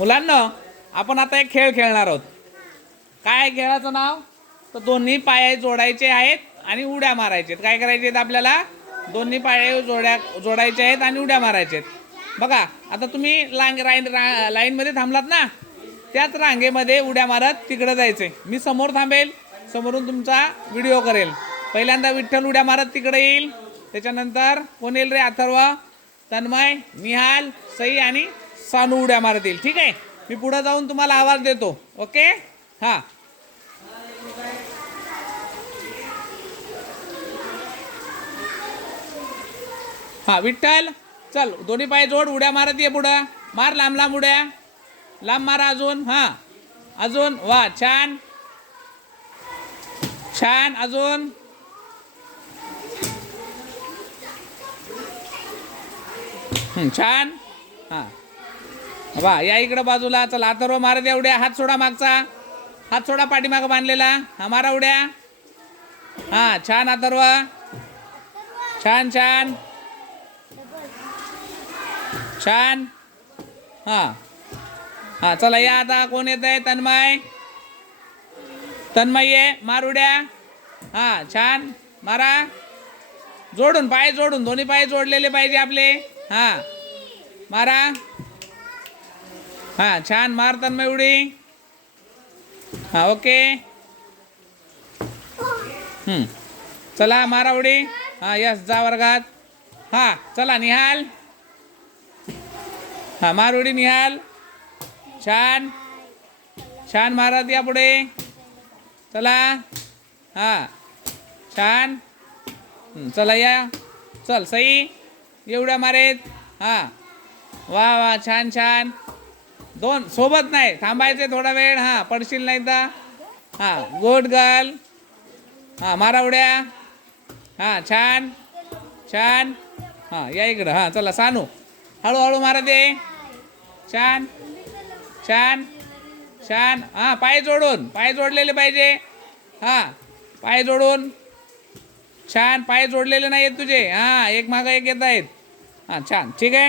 मुलांना आपण आता एक खेळ खेळणार आहोत. काय खेळाचं नाव? तर दोन्ही पाय जोडायचे आहेत आणि उड्या मारायचे आहेत. काय करायचे आहेत आपल्याला? दोन्ही पाय जोड्या जोडायचे आहेत आणि उड्या मारायचे आहेत. बघा आता तुम्ही लांग राईन रा लाईनमध्ये थांबलात ना? त्याच रांगेमध्ये उड्या मारत तिकडं जायचे मी समोर थांबेल समोरून तुमचा व्हिडिओ करेल. पहिल्यांदा विठ्ठल उड्या मारत तिकडे येईल. त्याच्यानंतर कोण येईल रे? अथर्व तन्मय निहाल सई आणि सानू उड्या मारतील. ठीक आहे? मी पुढे जाऊन तुम्हाला आवाज देतो. ओके? हां. हां विठ्ठल चल दोन्ही पाय जोड उड्या मारत ये पुढं. मार लांब लांब उड्या. लांब मारा अजून. हां. अजून. वा छान. छान अजून. छान. हां. बा या इकडं बाजूला चला. अथर्व मारत या उड्या. हात सोडा मागचा. हात सोडा पाठीमागं बांधलेला. हा मारा उड्या. हा छान अथर्व छान छान. छान. हा. हा चला या आता. कोण येत आहे? तन्मय. तन्मय ये. मार उड्या. हा छान. मारा. जोडून पाय जोडून. दोन्ही पाय जोडलेले पाहिजे आपले. हां. मारा. हां छान मार मग उडी हां ओके. चला मारा उडी. हां यस जा वर्गात. हां चला निहाल. हां मार उडी निहाल. छान. छान मारत या पुढे चला. हां छान. चला या. चल सई. एवढ्या मारेत. हां. वा वा छान छान. दोन सोबत नाही. थांबायचे थोडा वेळ हां पडशील नाही तर हां गुड गर्ल हां मारा उड्या. हां छान. छान. हां या इकडं. हां चला सानू. हळूहळू मारा दे छान. छान. छान. हां पाय जोडून. पाय जोडलेले पाहिजे. हां पाय जोडून. छान पाय जोडलेले नाही आहेत तुझे. हां एक मागं एक येत आहेत. हां छान. ठीक आहे?